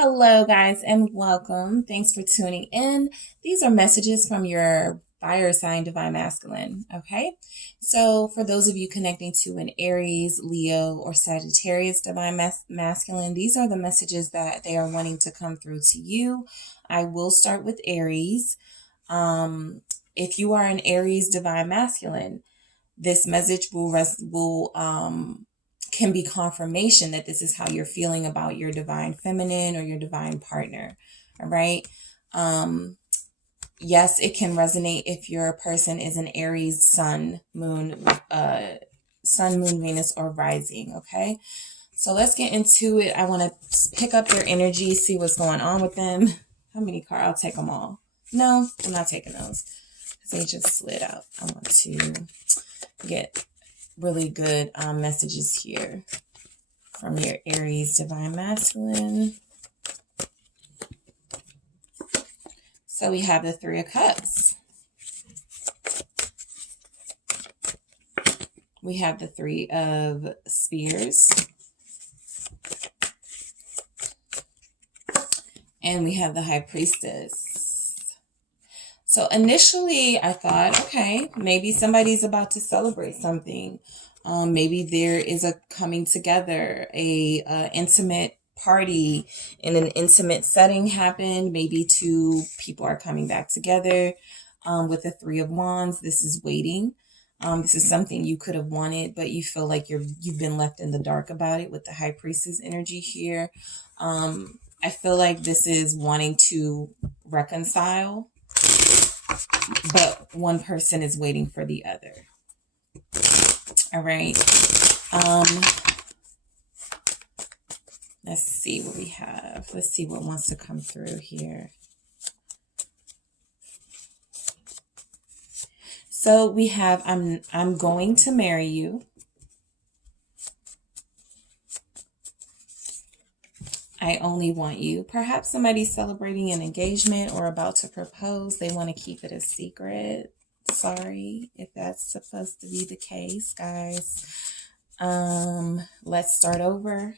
Hello, guys, and welcome. Thanks for tuning in. These are messages from your fire sign, Divine Masculine. Okay, so for those of you connecting to an Aries, Leo, or Sagittarius Divine Masculine, these are the messages that they are wanting to come through to you. I will start with Aries. If you are an Aries Divine Masculine, this message will can be confirmation that this is how you're feeling about your divine feminine or your divine partner. All right. Yes, it can resonate if your person is an Aries moon, Venus, or rising. Okay. So let's get into it. I want to pick up their energy, see what's going on with them. How many cards? I'll take them all. No, I'm not taking those because they just slid out. I want to get really good messages here from your Aries Divine Masculine. So we have the Three of Cups. We have the Three of Spears. And we have the High Priestess. So initially I thought, okay, maybe somebody's about to celebrate something. Maybe there is a coming together, a intimate party in an intimate setting happened. Maybe two people are coming back together. With the Three of Wands, this is waiting. This is something you could have wanted, but you feel like you've been left in the dark about it with the High Priestess energy here. I feel like this is wanting to reconcile, but one person is waiting for the other. All right. Let's see what we have. Let's see what wants to come through here. So we have, I'm going to marry you. I only want you. Perhaps somebody's celebrating an engagement or about to propose. They want to keep it a secret. Sorry if that's supposed to be the case, guys. Let's start over.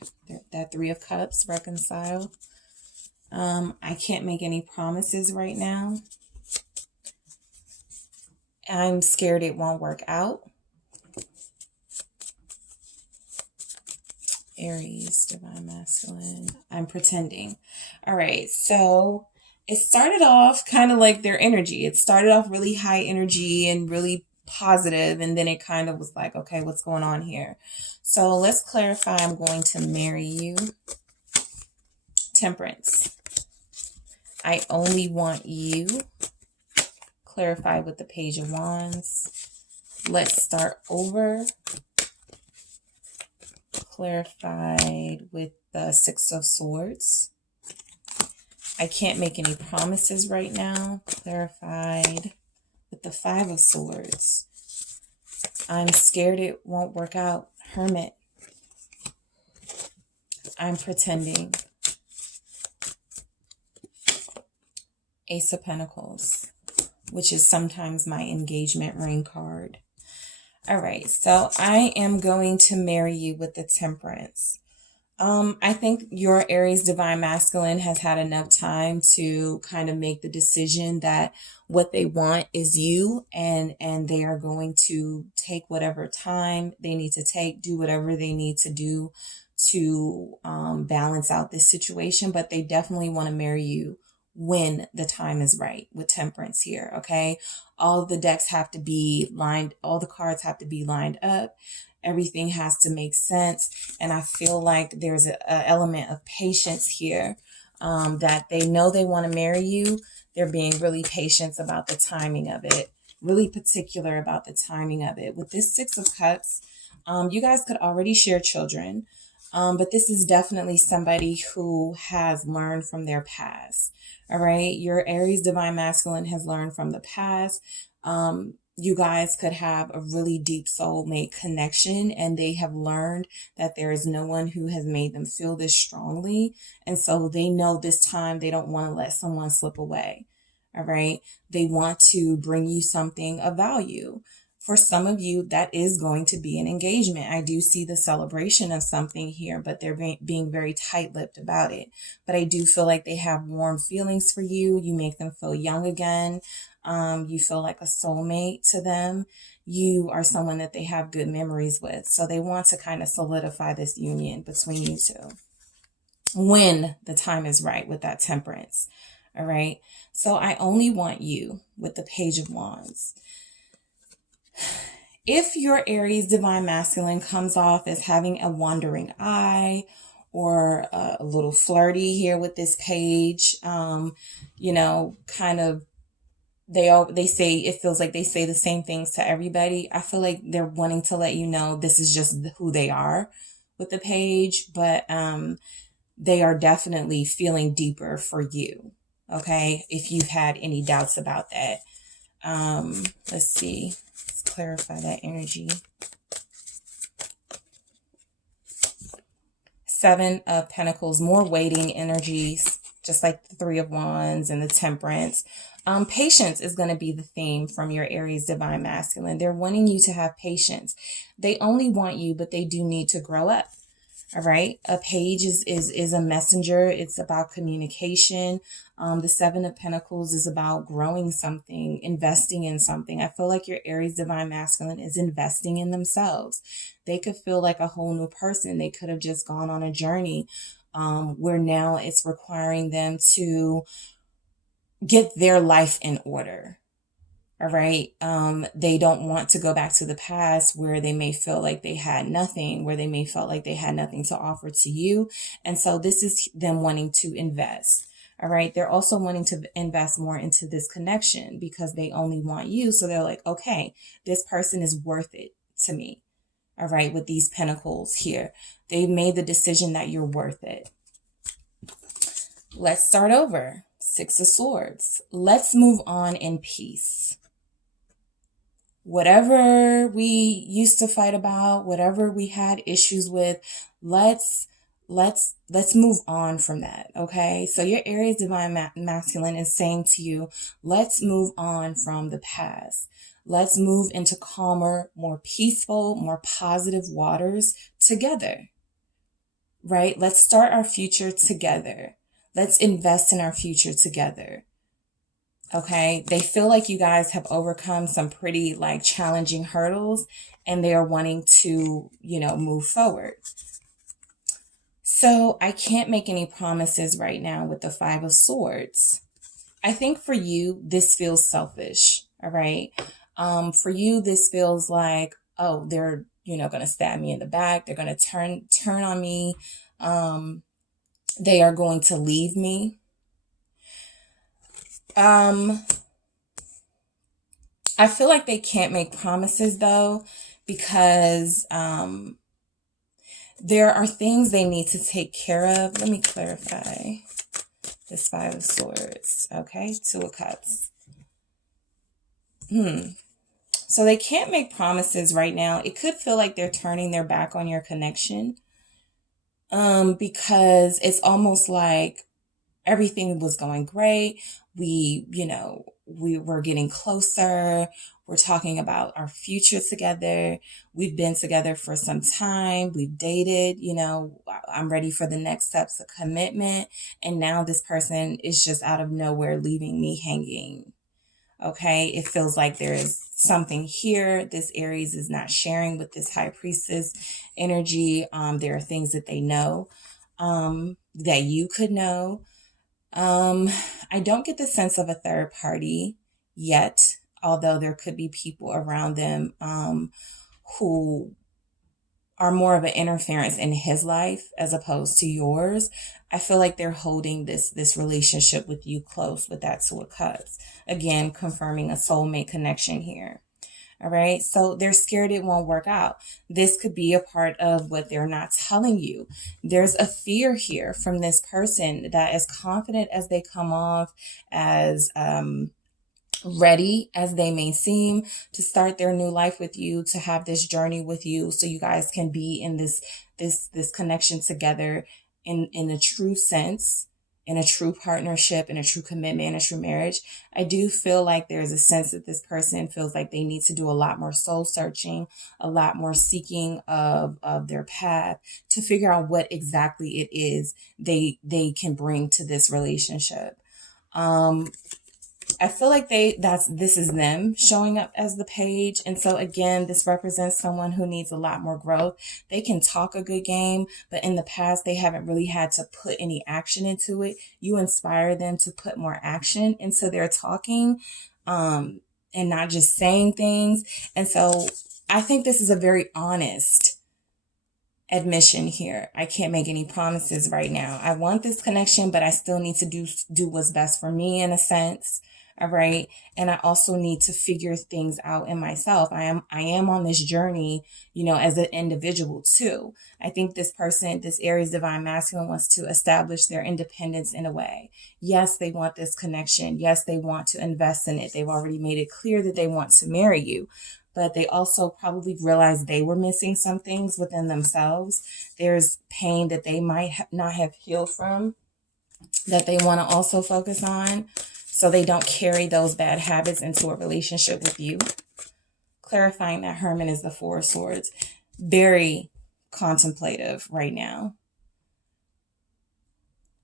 That Three of Cups, reconcile. I can't make any promises right now. I'm scared it won't work out. Aries, Divine Masculine. I'm pretending. All right, so it started off kind of like their energy. It started off really high energy and really positive, and then it kind of was like, okay, what's going on here? So let's clarify. I'm going to marry you. Temperance. I only want you. Clarify with the Page of Wands. Let's start over. Clarified with the Six of Swords. I can't make any promises right now. Clarified with the Five of Swords. I'm scared it won't work out. Hermit. I'm pretending. Ace of Pentacles, which is sometimes my engagement ring card. All right, so I am going to marry you with the Temperance. I think your Aries Divine Masculine has had enough time to kind of make the decision that what they want is you, and they are going to take whatever time they need to take, do whatever they need to do to balance out this situation, but they definitely want to marry you when the time is right with Temperance here. Okay, all the decks have to be lined, all the cards have to be lined up, everything has to make sense, and I feel like there's a element of patience here, that they know they want to marry you. They're being really patient about the timing of it, really particular about the timing of it. With this Six of Cups, you guys could already share children, but this is definitely somebody who has learned from their past. All right. Your Aries Divine Masculine has learned from the past. You guys could have a really deep soulmate connection, and they have learned that there is no one who has made them feel this strongly. And so they know this time they don't want to let someone slip away. All right. They want to bring you something of value. For some of you, that is going to be an engagement. I do see the celebration of something here, but they're being very tight-lipped about it. But I do feel like they have warm feelings for you. You make them feel young again. You feel like a soulmate to them. You are someone that they have good memories with. So they want to kind of solidify this union between you two when the time is right with that Temperance. All right. So I only want you with the Page of Wands. If your Aries Divine Masculine comes off as having a wandering eye or a little flirty here with this page, you know, kind of, they say, it feels like they say the same things to everybody. I feel like they're wanting to let you know this is just who they are with the page, but they are definitely feeling deeper for you. Okay, if you've had any doubts about that. Let's see. Let's clarify that energy. Seven of Pentacles, more waiting energies, just like the Three of Wands and the Temperance. Patience is going to be the theme from your Aries Divine Masculine. They're wanting you to have patience. They only want you, but they do need to grow up. All right. A page is a messenger. It's about communication. The Seven of Pentacles is about growing something, investing in something. I feel like your Aries Divine Masculine is investing in themselves. They could feel like a whole new person. They could have just gone on a journey where now it's requiring them to get their life in order. All right. They don't want to go back to the past where they may feel like they had nothing, where they may felt like they had nothing to offer to you. And so this is them wanting to invest. All right. They're also wanting to invest more into this connection because they only want you. So they're like, okay, this person is worth it to me. All right. With these pentacles here, they've made the decision that you're worth it. Let's start over. Six of Swords. Let's move on in peace. Whatever we used to fight about, whatever we had issues with, let's move on from that. Okay. So your Aries Divine Masculine is saying to you, let's move on from the past. Let's move into calmer, more peaceful, more positive waters together. Right? Let's start our future together. Let's invest in our future together. Okay. They feel like you guys have overcome some pretty like challenging hurdles and they are wanting to, you know, move forward. So I can't make any promises right now with the Five of Swords. I think for you, this feels selfish. All right. For you, this feels like, oh, they're, you know, going to stab me in the back. They're going to turn on me. They are going to leave me. I feel like they can't make promises though, because there are things they need to take care of. Let me clarify this Five of Swords. Okay, Two of Cups. So they can't make promises right now. It could feel like they're turning their back on your connection. Because it's almost like everything was going great. We were getting closer. We're talking about our future together. We've been together for some time. We've dated, you know, I'm ready for the next steps of commitment. And now this person is just out of nowhere leaving me hanging. Okay. It feels like there is something here. This Aries is not sharing with this High Priestess energy. There are things that they know, that you could know. I don't get the sense of a third party yet, although there could be people around them, who are more of an interference in his life as opposed to yours. I feel like they're holding this relationship with you close with that Two of Cups. Again, confirming a soulmate connection here. All right. So they're scared it won't work out. This could be a part of what they're not telling you. There's a fear here from this person that as confident as they come off, as ready as they may seem to start their new life with you, to have this journey with you, so you guys can be in this connection together in a true sense, in a true partnership, in a true commitment, in a true marriage, I do feel like there's a sense that this person feels like they need to do a lot more soul searching, a lot more seeking of their path to figure out what exactly it is they can bring to this relationship. I feel like this is them showing up as the page. And so again, this represents someone who needs a lot more growth. They can talk a good game, but in the past, they haven't really had to put any action into it. You inspire them to put more action into their talking, and not just saying things. And so I think this is a very honest admission here. I can't make any promises right now. I want this connection, but I still need to do what's best for me in a sense. All right. And I also need to figure things out in myself. I am on this journey, as an individual too. I think this person, this Aries divine masculine, wants to establish their independence in a way. Yes, they want this connection. Yes, they want to invest in it. They've already made it clear that they want to marry you. But they also probably realized they were missing some things within themselves. There's pain that they might not have healed from that they want to also focus on, so they don't carry those bad habits into a relationship with you. Clarifying that Hermit is the Four of Swords. Very contemplative right now.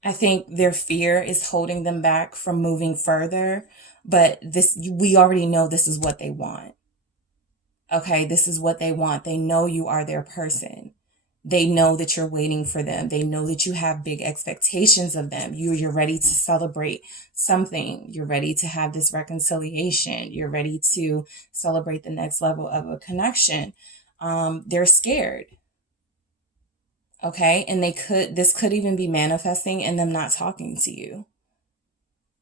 I think their fear is holding them back from moving further, but we already know this is what they want. Okay, this is what they want. They know you are their person. They know that you're waiting for them. They know that you have big expectations of them. You're ready to celebrate something. You're ready to have this reconciliation. You're ready to celebrate the next level of a connection. They're scared. Okay, and this could even be manifesting in them not talking to you.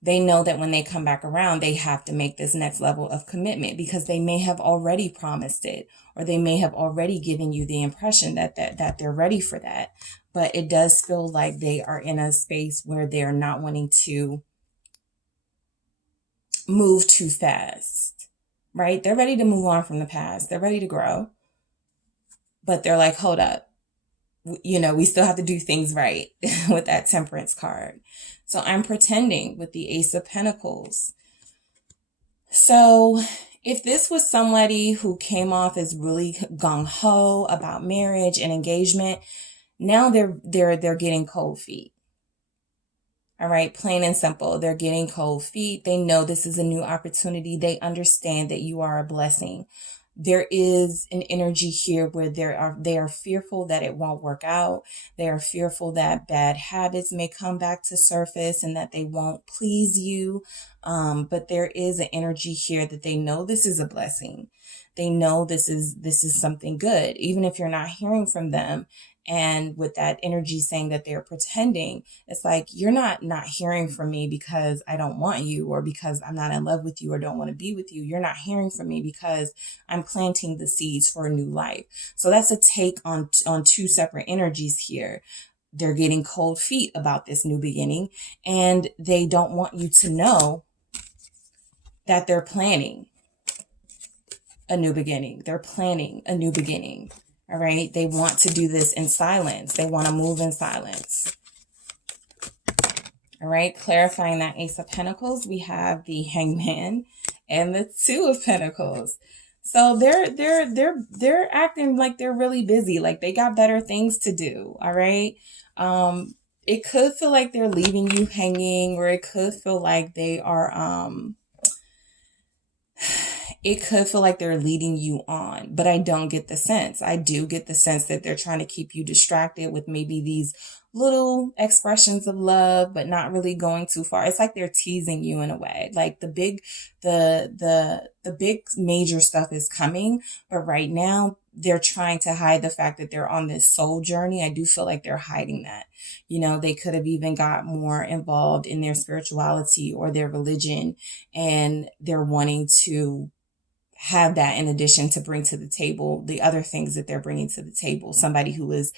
They know that when they come back around, they have to make this next level of commitment because they may have already promised it, or they may have already given you the impression that they're ready for that. But it does feel like they are in a space where they're not wanting to move too fast, right? They're ready to move on from the past. They're ready to grow. But they're like, hold up. We still have to do things right with that Temperance card. So I'm pretending with the Ace of Pentacles. So if this was somebody who came off as really gung-ho about marriage and engagement, now they're getting cold feet. All right, plain and simple. They're getting cold feet. They know this is a new opportunity. They understand that you are a blessing. There is an energy here where they are fearful that it won't work out. They are fearful that bad habits may come back to surface and that they won't please you. But there is an energy here that they know this is a blessing. They know this is something good, even if you're not hearing from them. And with that energy saying that they're pretending, it's like, you're not hearing from me because I don't want you, or because I'm not in love with you or don't want to be with you. You're not hearing from me because I'm planting the seeds for a new life. So that's a take on two separate energies here. They're getting cold feet about this new beginning, and they don't want you to know that they're planning a new beginning. They're planning a new beginning. All right. They want to do this in silence. They want to move in silence. All right. Clarifying that Ace of Pentacles, we have the Hangman and the Two of Pentacles. So they're acting like they're really busy, like they got better things to do. All right. It could feel like they're leaving you hanging, or it could feel like they are it could feel like they're leading you on, but I don't get the sense. I do get the sense that they're trying to keep you distracted with maybe these little expressions of love, but not really going too far. It's like they're teasing you in a way. Like the big major stuff is coming, but right now they're trying to hide the fact that they're on this soul journey. I do feel like they're hiding that. They could have even got more involved in their spirituality or their religion, and they're wanting to have that in addition to bring to the table the other things that they're bringing to the table. Somebody who is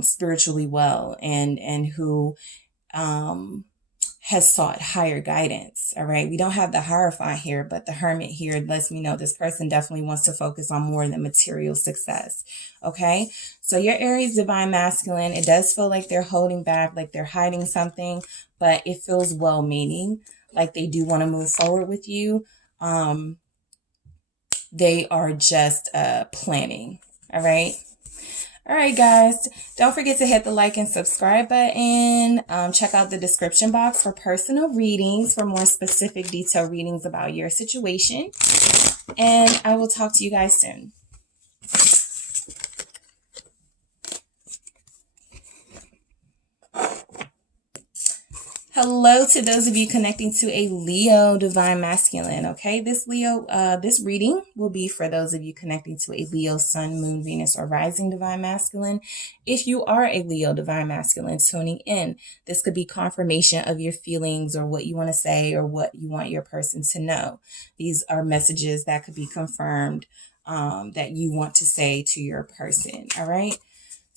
spiritually well and who has sought higher guidance. All right. We don't have the Hierophant here, but the Hermit here lets me know this person definitely wants to focus on more than material success. Okay. So your Aries divine masculine, it does feel like they're holding back, like they're hiding something, but it feels well-meaning, like they do want to move forward with you. They are just planning. All right. All right, guys, don't forget to hit the like and subscribe button. Check out the description box for personal readings, for more specific detailed readings about your situation. And I will talk to you guys soon. Hello to those of you connecting to a Leo divine masculine. Okay, this reading will be for those of you connecting to a Leo sun, moon, Venus, or rising divine masculine. If you are a Leo divine masculine tuning in, this could be confirmation of your feelings or what you want to say or what you want your person to know. These are messages that could be confirmed that you want to say to your person. All right.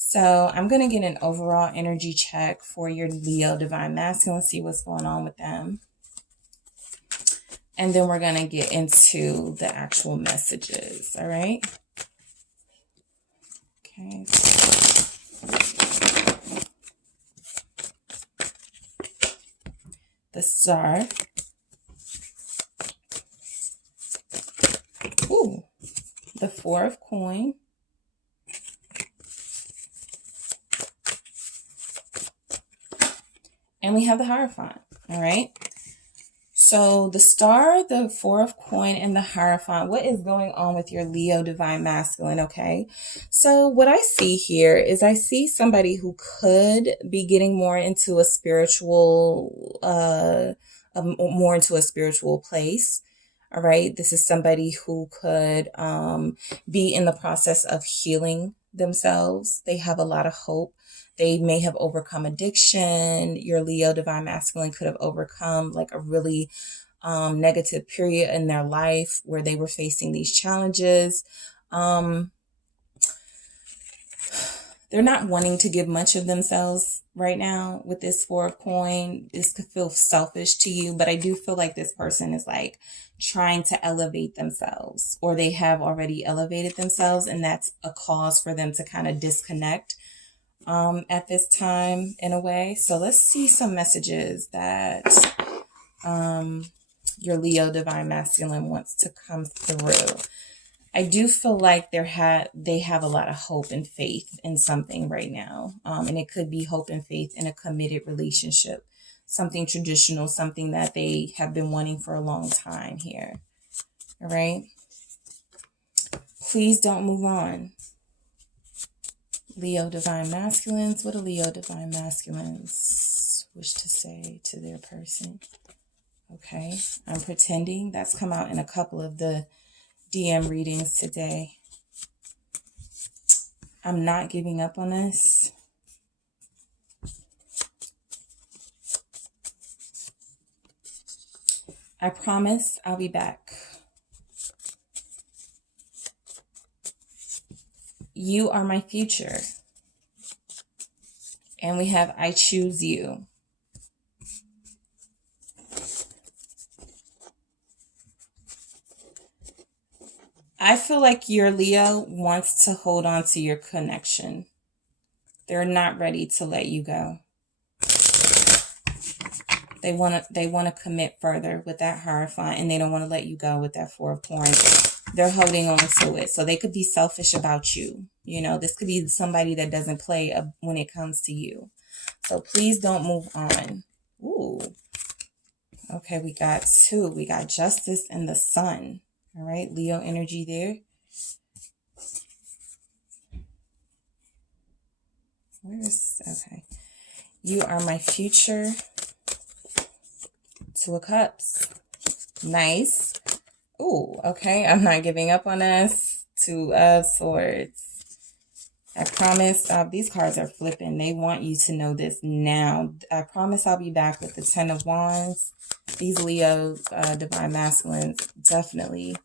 So I'm going to get an overall energy check for your Leo divine masculine, see what's going on with them. And then we're going to get into the actual messages. All right. Okay. The Star. Ooh. The Four of Coins. And we have the Hierophant, all right? So the Star, the Four of Coins, and the Hierophant, what is going on with your Leo divine masculine, okay? So what I see here is I see somebody who could be getting more into a spiritual, place, all right? This is somebody who could be in the process of healing themselves. They have a lot of hope. They may have overcome addiction. Your Leo divine masculine could have overcome like a really negative period in their life where they were facing these challenges. They're not wanting to give much of themselves right now with this Four of Coins. This could feel selfish to you, but I do feel like this person is like trying to elevate themselves, or they have already elevated themselves, and that's a cause for them to kind of disconnect at this time in a way. So let's see some messages that your Leo divine masculine wants to come through. I do feel like they have a lot of hope and faith in something right now. And it could be hope and faith in a committed relationship, something traditional, something that they have been wanting for a long time here. All right. Please don't move on. Leo divine masculines. What do Leo divine masculines wish to say to their person? Okay. I'm pretending. That's come out in a couple of the DM readings today. I'm not giving up on this. I promise I'll be back. You are my future. And we have I choose you. I feel like your Leo wants to hold on to your connection. They're not ready to let you go. They want to commit further with that Hierophant, and they don't want to let you go with that Four of Coins. They're holding on to it. So they could be selfish about you. You know, this could be somebody that doesn't play when it comes to you. So please don't move on. Ooh. Okay, we got two. We got Justice and the Sun. All right, Leo energy there. Okay. You are my future. Two of Cups. Nice. Ooh, okay. I'm not giving up on us. Two of Swords. I promise. These cards are flipping. They want you to know this now. I promise I'll be back with the Ten of Wands. These Leo divine masculines definitely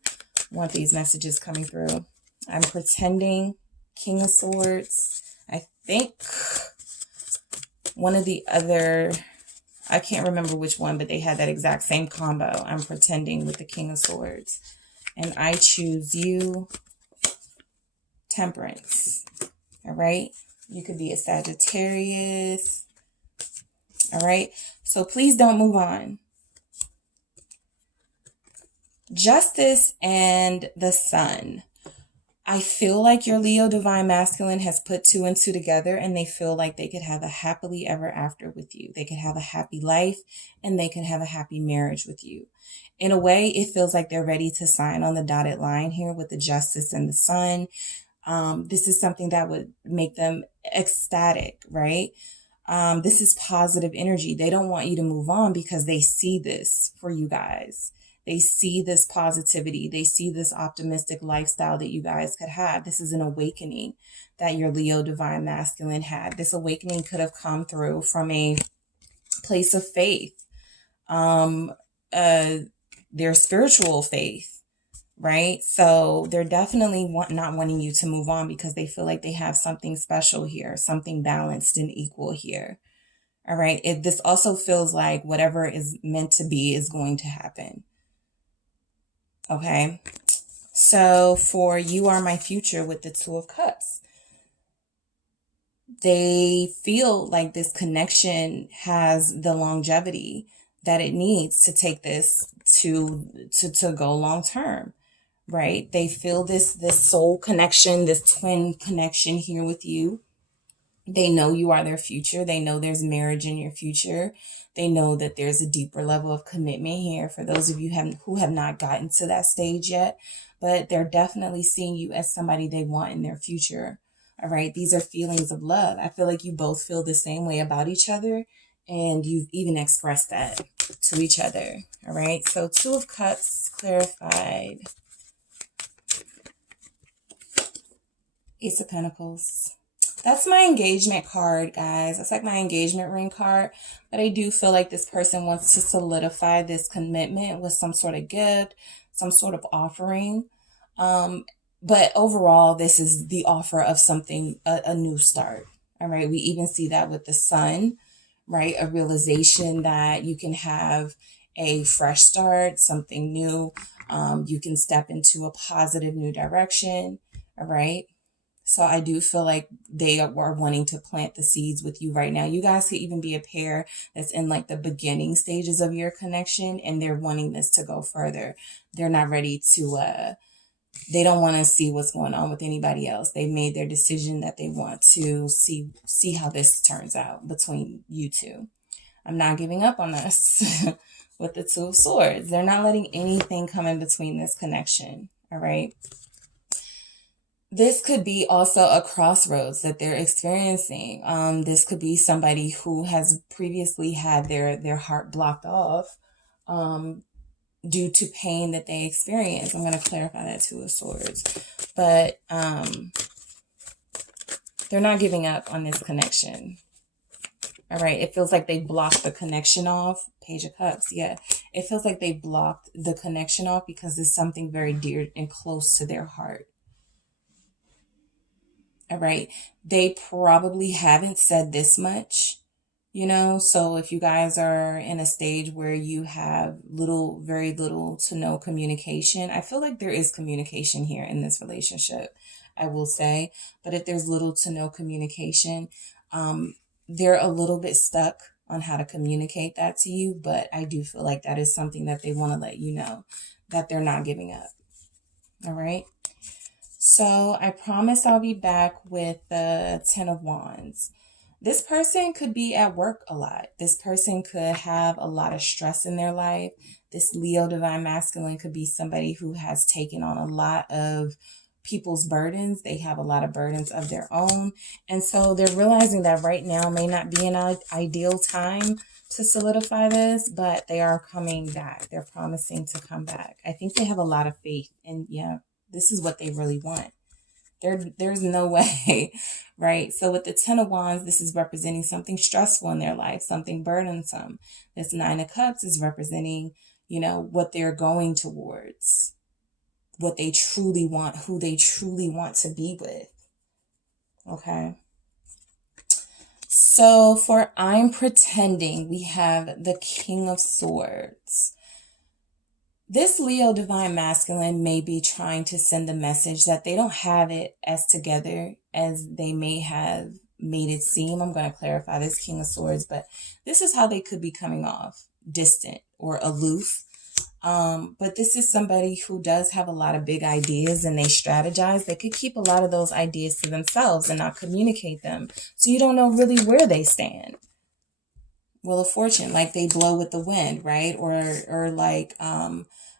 want these messages coming through. I'm pretending. King of Swords. I think one of the other I can't remember which one, but they had that exact same combo. I'm pretending with the King of Swords. And I choose you, Temperance. All right. You could be a Sagittarius. All right. So please don't move on. Justice and the Sun. I feel like your Leo Divine Masculine has put 2 and 2 together, and they feel like they could have a happily ever after with you. They could have a happy life, and they could have a happy marriage with you. In a way, it feels like they're ready to sign on the dotted line here with the Justice and the Sun. This is something that would make them ecstatic, right? This is positive energy. They don't want you to move on because they see this for you guys. They see this positivity. They see this optimistic lifestyle that you guys could have. This is an awakening that your Leo Divine Masculine had. This awakening could have come through from a place of faith, their spiritual faith, right? So they're definitely not wanting you to move on because they feel like they have something special here, something balanced and equal here. All right. This also feels like whatever is meant to be is going to happen. Okay. So for You Are My Future with the Two of Cups, they feel like this connection has the longevity that it needs to take this to go long term, right? They feel this soul connection, this twin connection here with you. They know you are their future. They know there's marriage in your future. They know that there's a deeper level of commitment here for those of you who have not gotten to that stage yet, but they're definitely seeing you as somebody they want in their future. All right. These are feelings of love. I feel like you both feel the same way about each other, and you've even expressed that to each other. All right. So Two of Cups clarified. Ace of Pentacles. That's my engagement card, guys. That's like my engagement ring card. But I do feel like this person wants to solidify this commitment with some sort of gift, some sort of offering. But overall, this is the offer of something, a new start. All right. We even see that with the Sun, right? A realization that you can have a fresh start, something new. You can step into a positive new direction. All right. So I do feel like they are wanting to plant the seeds with you right now. You guys could even be a pair that's in like the beginning stages of your connection, and they're wanting this to go further. They're not ready to, they don't want to see what's going on with anybody else. They've made their decision that they want to see how this turns out between you two. I'm not giving up on this with the Two of Swords. They're not letting anything come in between this connection. All right. This could be also a crossroads that they're experiencing. This could be somebody who has previously had their heart blocked off due to pain that they experienced. I'm going to clarify that Two of Swords. But they're not giving up on this connection. All right. It feels like they blocked the connection off. Page of Cups. Yeah. It feels like they blocked the connection off because it's something very dear and close to their heart. All right. They probably haven't said this much, you know, so if you guys are in a stage where you have very little to no communication, I feel like there is communication here in this relationship, I will say. But if there's little to no communication, they're a little bit stuck on how to communicate that to you. But I do feel like that is something that they want to let you know, that they're not giving up. All right. So I promise I'll be back with the 10 of Wands. This person could be at work a lot. This person could have a lot of stress in their life. This Leo Divine Masculine could be somebody who has taken on a lot of people's burdens. They have a lot of burdens of their own. And so they're realizing that right now may not be an ideal time to solidify this, but they are coming back. They're promising to come back. I think they have a lot of faith, and yeah, this is what they really want. There's no way, right? So with the 10 of Wands, this is representing something stressful in their life, something burdensome. This 9 of Cups is representing, you know, what they're going towards, what they truly want, who they truly want to be with. Okay. So for I'm pretending, we have the King of Swords. This Leo divine masculine may be trying to send the message that they don't have it as together as they may have made it seem. I'm going to clarify this King of Swords, but this is how they could be coming off: distant or aloof. But this is somebody who does have a lot of big ideas and they strategize. They could keep a lot of those ideas to themselves and not communicate them. So you don't know really where they stand. Wheel of Fortune, like they blow with the wind, right? Or like,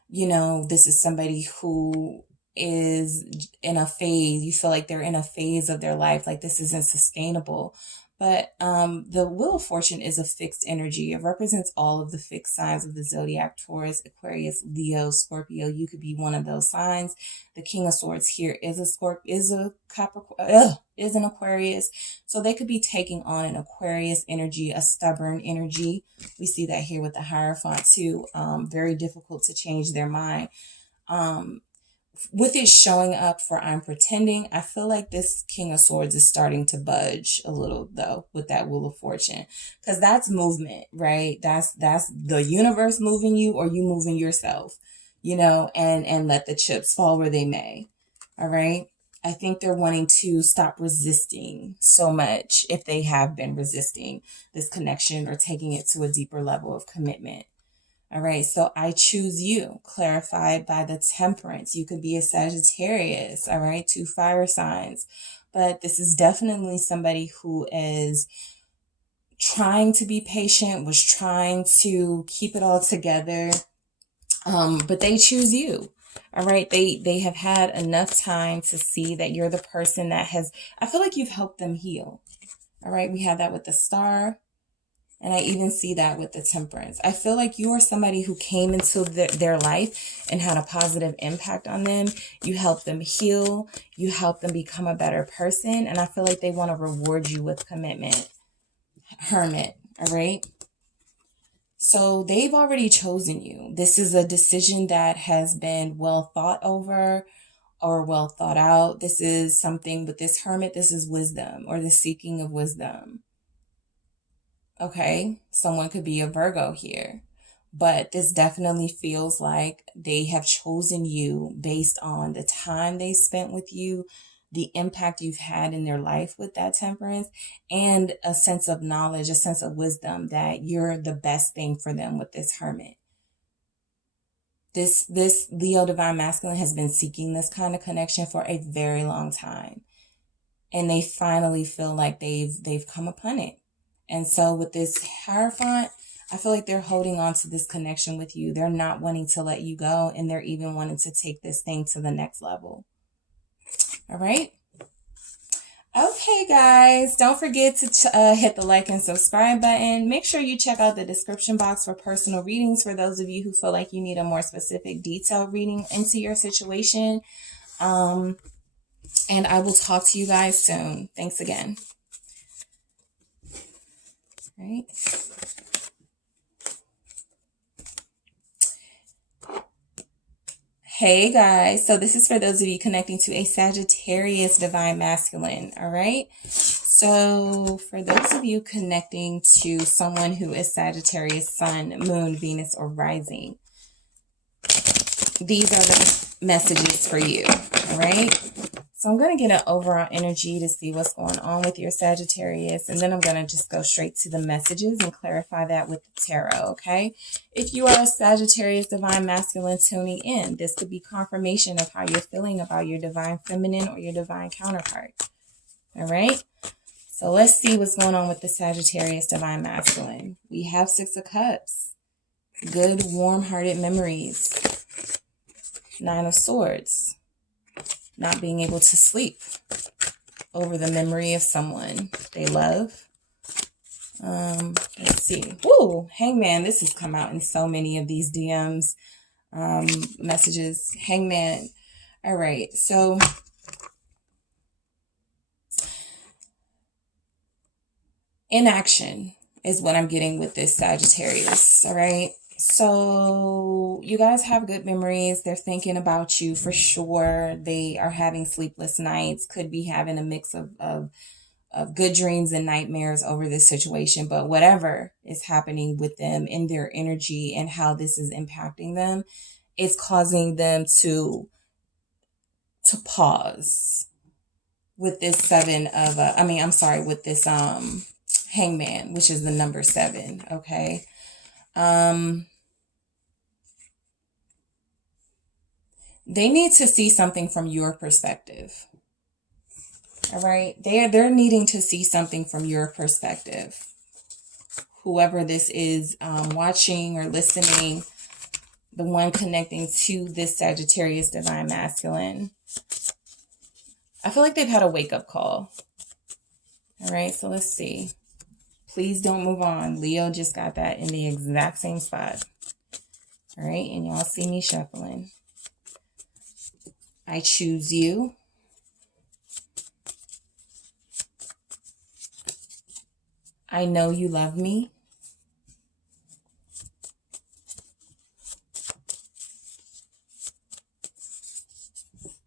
this is somebody who is in a phase. You feel like they're in a phase of their life, like this isn't sustainable. But the Wheel of Fortune is a fixed energy. It represents all of the fixed signs of the zodiac: Taurus, Aquarius, Leo, Scorpio. You could be one of those signs. The King of Swords here is a Capricorn, is an Aquarius. So they could be taking on an Aquarius energy, a stubborn energy. We see that here with the Hierophant too. Very difficult to change their mind. With it showing up for I'm pretending, I feel like this King of Swords is starting to budge a little though with that Wheel of Fortune, because that's movement, right? That's the universe moving you or you moving yourself, and let the chips fall where they may. All right. I think they're wanting to stop resisting so much, if they have been resisting this connection or taking it to a deeper level of commitment. All right, so I choose you, clarified by the Temperance. You could be a Sagittarius, all right, 2 fire signs. But this is definitely somebody who is trying to be patient, was trying to keep it all together, but they choose you. All right, they have had enough time to see that you're the person that I feel like you've helped them heal. All right, we have that with the Star. And I even see that with the Temperance. I feel like you are somebody who came into their life and had a positive impact on them. You helped them heal. You helped them become a better person. And I feel like they want to reward you with commitment. Hermit, all right? So they've already chosen you. This is a decision that has been well thought over or well thought out. This is something with this Hermit. This is wisdom, or the seeking of wisdom. Okay, someone could be a Virgo here, but this definitely feels like they have chosen you based on the time they spent with you, the impact you've had in their life with that Temperance, and a sense of knowledge, a sense of wisdom that you're the best thing for them with this Hermit. This Leo divine masculine has been seeking this kind of connection for a very long time, and they finally feel like they've come upon it. And so with this Hierophant, I feel like they're holding on to this connection with you. They're not wanting to let you go, and they're even wanting to take this thing to the next level. All right. Okay, guys, don't forget to hit the like and subscribe button. Make sure you check out the description box for personal readings for those of you who feel like you need a more specific, detailed reading into your situation. And I will talk to you guys soon. Thanks again. Right. Hey guys, so this is for those of you connecting to a Sagittarius divine masculine. All right, so for those of you connecting to someone who is Sagittarius sun, moon, Venus, or rising, these are the messages for you. All right, so I'm going to get an overall energy to see what's going on with your Sagittarius. And then I'm going to just go straight to the messages and clarify that with the tarot, okay? If you are a Sagittarius divine masculine tuning in, this could be confirmation of how you're feeling about your divine feminine or your divine counterpart. All right? So let's see what's going on with the Sagittarius divine masculine. We have 6 of Cups. Good, warm-hearted memories. 9 of Swords. Not being able to sleep over the memory of someone they love. Let's see. Woo! Hangman. This has come out in so many of these DMs, messages. Hangman. All right. So inaction is what I'm getting with this Sagittarius. All right. So you guys have good memories. They're thinking about you for sure. They are having sleepless nights, could be having a mix of good dreams and nightmares over this situation. But whatever is happening with them in their energy and how this is impacting them, it's causing them to pause with this with this hangman, which is the number 7. Okay. They need to see something from your perspective. All right. They're needing to see something from your perspective. Whoever this is, watching or listening, the one connecting to this Sagittarius divine masculine. I feel like they've had a wake-up call. All right, so let's see. Please don't move on. Leo just got that in the exact same spot. All right, and y'all see me shuffling. I choose you. I know you love me.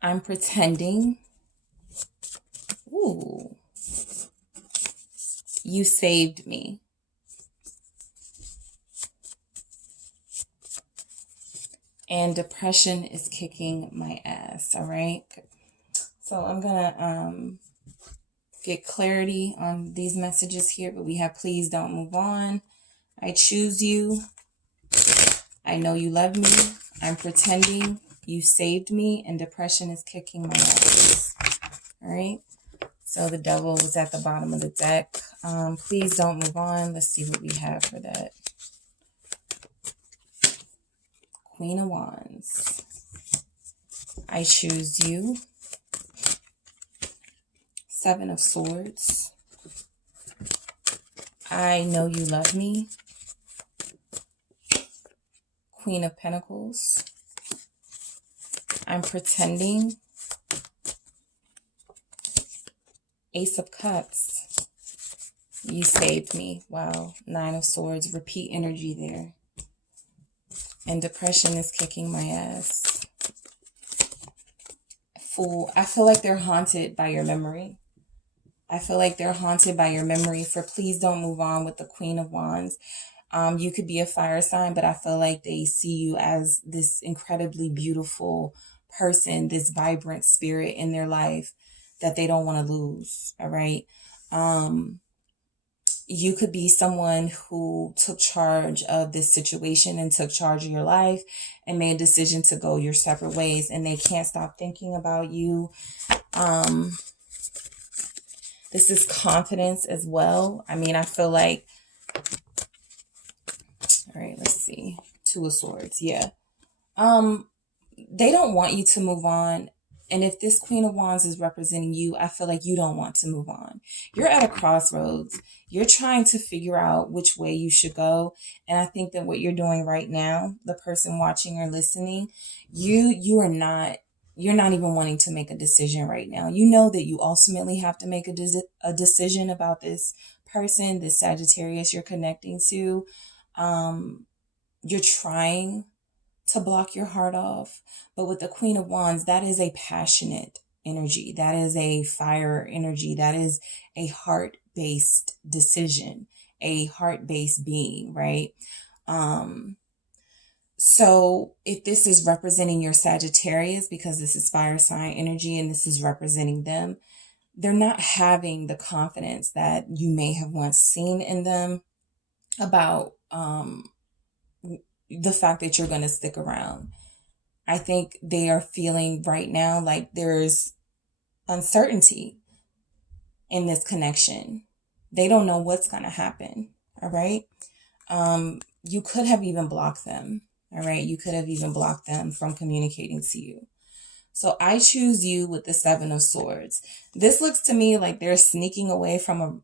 I'm pretending. Ooh. You saved me. And depression is kicking my ass. All right. So I'm going to get clarity on these messages here. But we have please don't move on. I choose you. I know you love me. I'm pretending. You saved me. And depression is kicking my ass. All right. So the devil was at the bottom of the deck. Please don't move on. Let's see what we have for that. Queen of Wands. I choose you. 7 of Swords. I know you love me. Queen of Pentacles. I'm pretending. Ace of Cups. You saved me. Wow. 9 of Swords. Repeat energy there. And depression is kicking my ass. Fool. I feel like they're haunted by your memory. I feel like they're haunted by your memory for please don't move on with the Queen of Wands. You could be a fire sign, but I feel like they see you as this incredibly beautiful person, this vibrant spirit in their life that they don't want to lose. All right. You could be someone who took charge of this situation and took charge of your life and made a decision to go your separate ways, and they can't stop thinking about you. This is confidence as well. I mean, I feel like, all right, let's see. 2 of Swords. Yeah. They don't want you to move on. And if this Queen of Wands is representing you, I feel like you don't want to move on. You're at a crossroads. You're trying to figure out which way you should go. And I think that what you're doing right now, the person watching or listening, you're not even wanting to make a decision right now. You know that you ultimately have to make a decision about this person, this Sagittarius you're connecting to. You're trying to block your heart off. But with the Queen of Wands, that is a passionate energy. That is a fire energy. That is a heart-based decision, a heart-based being, right? So if this is representing your Sagittarius, because this is fire sign energy and this is representing them, they're not having the confidence that you may have once seen in them about the fact that you're going to stick around. I think they are feeling right now like there's uncertainty in this connection. They don't know what's going to happen. All right. You could have even blocked them. All right. You could have even blocked them from communicating to you. So I choose you with the 7 of Swords. This looks to me like they're sneaking away from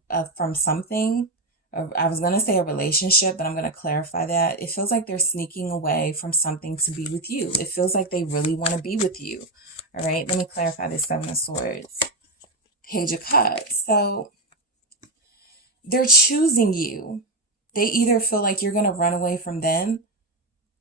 something. I was going to say a relationship, but I'm going to clarify that. It feels like they're sneaking away from something to be with you. It feels like they really want to be with you. All right, let me clarify this 7 of Swords. Page of Cups. So they're choosing you. They either feel like you're going to run away from them,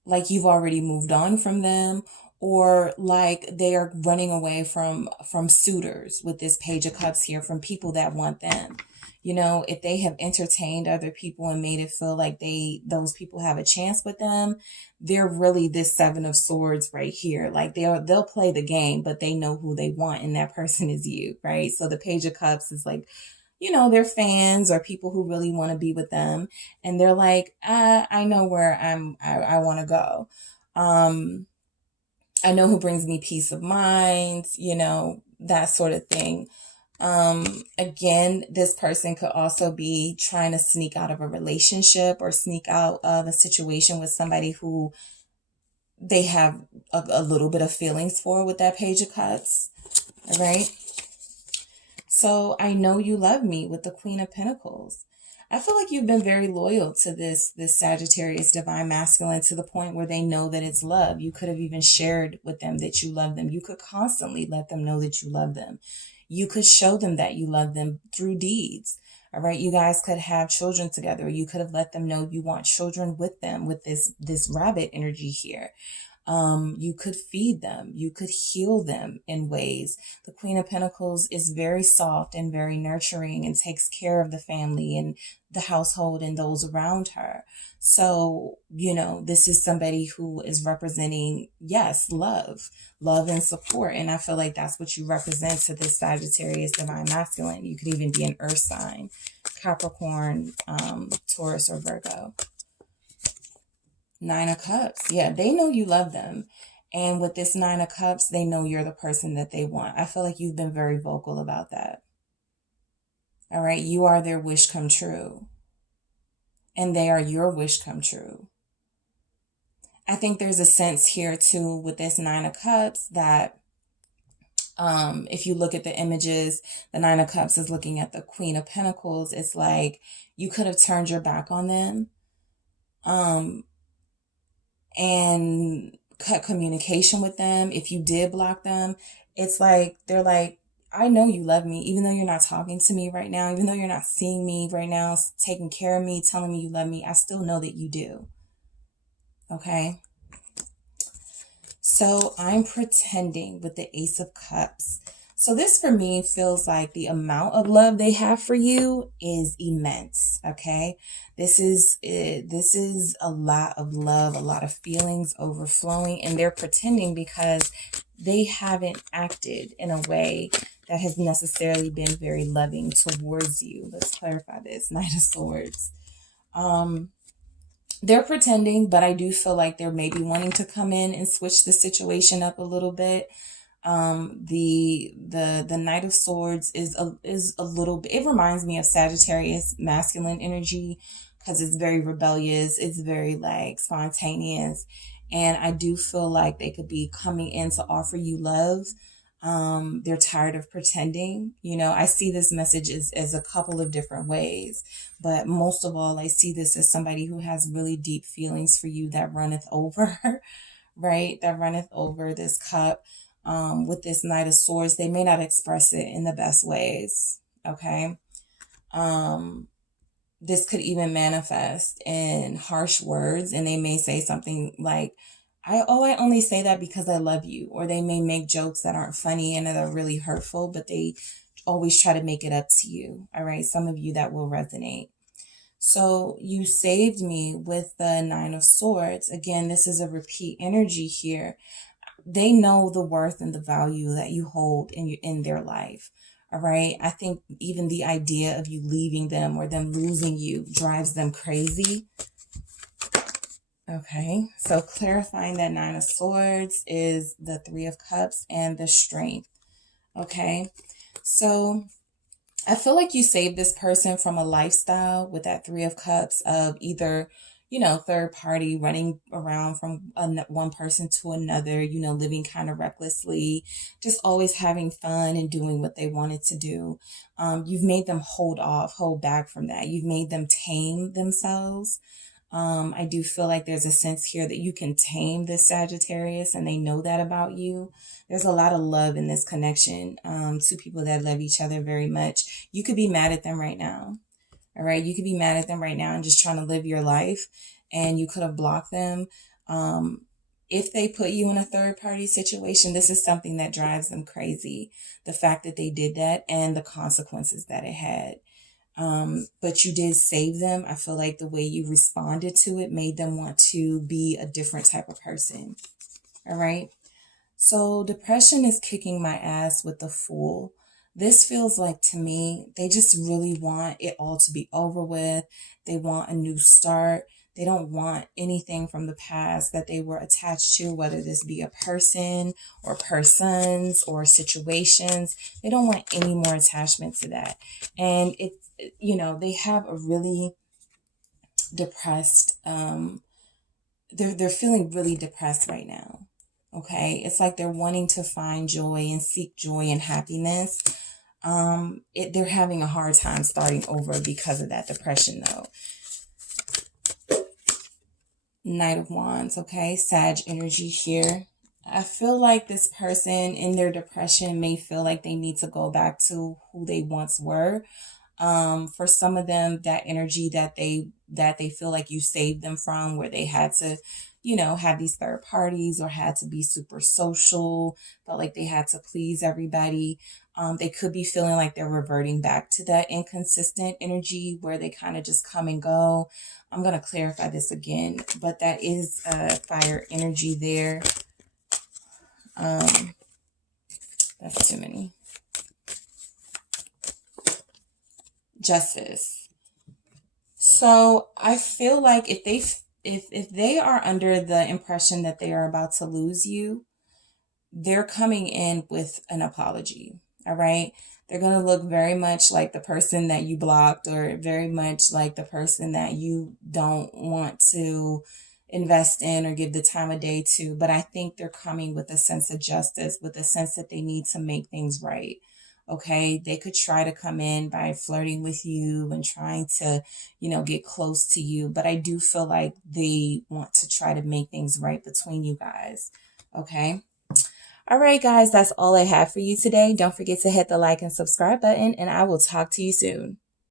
like you've already moved on from them, or like they are running away from suitors with this Page of Cups here, from people that want them. You know, if they have entertained other people and made it feel like those people have a chance with them, they're really this Seven of Swords right here. Like they'll play the game, but they know who they want, and that person is you, right? So the Page of Cups is like, you know, they're fans or people who really want to be with them, and they're like, I know where I want to go. I know who brings me peace of mind, you know, that sort of thing. Again, this person could also be trying to sneak out of a relationship or sneak out of a situation with somebody who they have a little bit of feelings for with that Page of Cups. All right. So I know you love me with the Queen of Pentacles. I feel like you've been very loyal to this Sagittarius divine masculine, to the point where they know that it's love. You could have even shared with them that you love them. You could constantly let them know that you love them. You could show them that you love them through deeds. All right. You guys could have children together. You could have let them know you want children with them, with this rabbit energy here. You could feed them. You could heal them in ways. The Queen of Pentacles is very soft and very nurturing and takes care of the family and the household and those around her. So, you know, this is somebody who is representing, yes, love and support. And I feel like that's what you represent to this Sagittarius divine masculine. You could even be an earth sign, Capricorn, Taurus, or Virgo. Nine of Cups. Yeah, they know you love them. And with this Nine of Cups, they know you're the person that they want. I feel like you've been very vocal about that. All right. You are their wish come true. And they are your wish come true. I think there's a sense here too with this Nine of Cups that if you look at the images, the Nine of Cups is looking at the Queen of Pentacles. It's like you could have turned your back on them. And cut communication with them. If you did block them, it's like, they're like, I know you love me, even though you're not talking to me right now, even though you're not seeing me right now, taking care of me, telling me you love me, I still know that you do. Okay. So I'm pretending with the Ace of Cups. So this for me feels like the amount of love they have for you is immense. Okay. This is a lot of love, a lot of feelings overflowing, and they're pretending because they haven't acted in a way that has necessarily been very loving towards you. Let's clarify this. Knight of Swords. They're pretending, but I do feel like they're maybe wanting to come in and switch the situation up a little bit. The Knight of Swords is a little bit, it reminds me of Sagittarius masculine energy, because it's very rebellious, it's very like spontaneous, and I do feel like they could be coming in to offer you love. They're tired of pretending. You know, I see this message as a couple of different ways, but most of all, I see this as somebody who has really deep feelings for you that runneth over, right? That runneth over this cup. With this Knight of Swords, they may not express it in the best ways. Okay. This could even manifest in harsh words, and they may say something like, I only say that because I love you. Or they may make jokes that aren't funny and that are really hurtful, but they always try to make it up to you. All right. Some of you that will resonate. So you saved me with the Nine of Swords. Again, this is a repeat energy here. They know the worth and the value that you hold in their life. All right. I think even the idea of you leaving them or them losing you drives them crazy. Okay. So clarifying that Nine of Swords is the Three of Cups and the Strength. Okay. So I feel like you saved this person from a lifestyle with that Three of Cups of either, you know, third party, running around from one person to another, you know, living kind of recklessly, just always having fun and doing what they wanted to do. You've made them hold back from that. You've made them tame themselves. I do feel like there's a sense here that you can tame this Sagittarius, and they know that about you. There's a lot of love in this connection, to people that love each other very much. You could be mad at them right now. All right. You could be mad at them right now and just trying to live your life, and you could have blocked them. if they put you in a third party situation, this is something that drives them crazy. The fact that they did that and the consequences that it had. But you did save them. I feel like the way you responded to it made them want to be a different type of person. All right. So depression is kicking my ass with the Fool. This feels like, to me, they just really want it all to be over with. They want a new start. They don't want anything from the past that they were attached to, whether this be a person or persons or situations. They don't want any more attachment to that. And they have a really depressed, they're feeling really depressed right now. Okay. It's like they're wanting to find joy and seek joy and happiness. They're having a hard time starting over because of that depression, though. Knight of Wands. Okay. Sag energy here. I feel like this person in their depression may feel like they need to go back to who they once were. For some of them, that energy that they feel like you saved them from, where they had to, have these third parties or had to be super social, felt like they had to please everybody. They could be feeling like they're reverting back to that inconsistent energy where they kind of just come and go. I'm going to clarify this again, but that is fire energy there. That's too many. Justice. So I feel like if they are under the impression that they are about to lose you, they're coming in with an apology. All right. They're going to look very much like the person that you blocked, or very much like the person that you don't want to invest in or give the time of day to. But I think they're coming with a sense of justice, with a sense that they need to make things right. Okay, they could try to come in by flirting with you and trying to, get close to you. But I do feel like they want to try to make things right between you guys. Okay. All right, guys, that's all I have for you today. Don't forget to hit the like and subscribe button, and I will talk to you soon.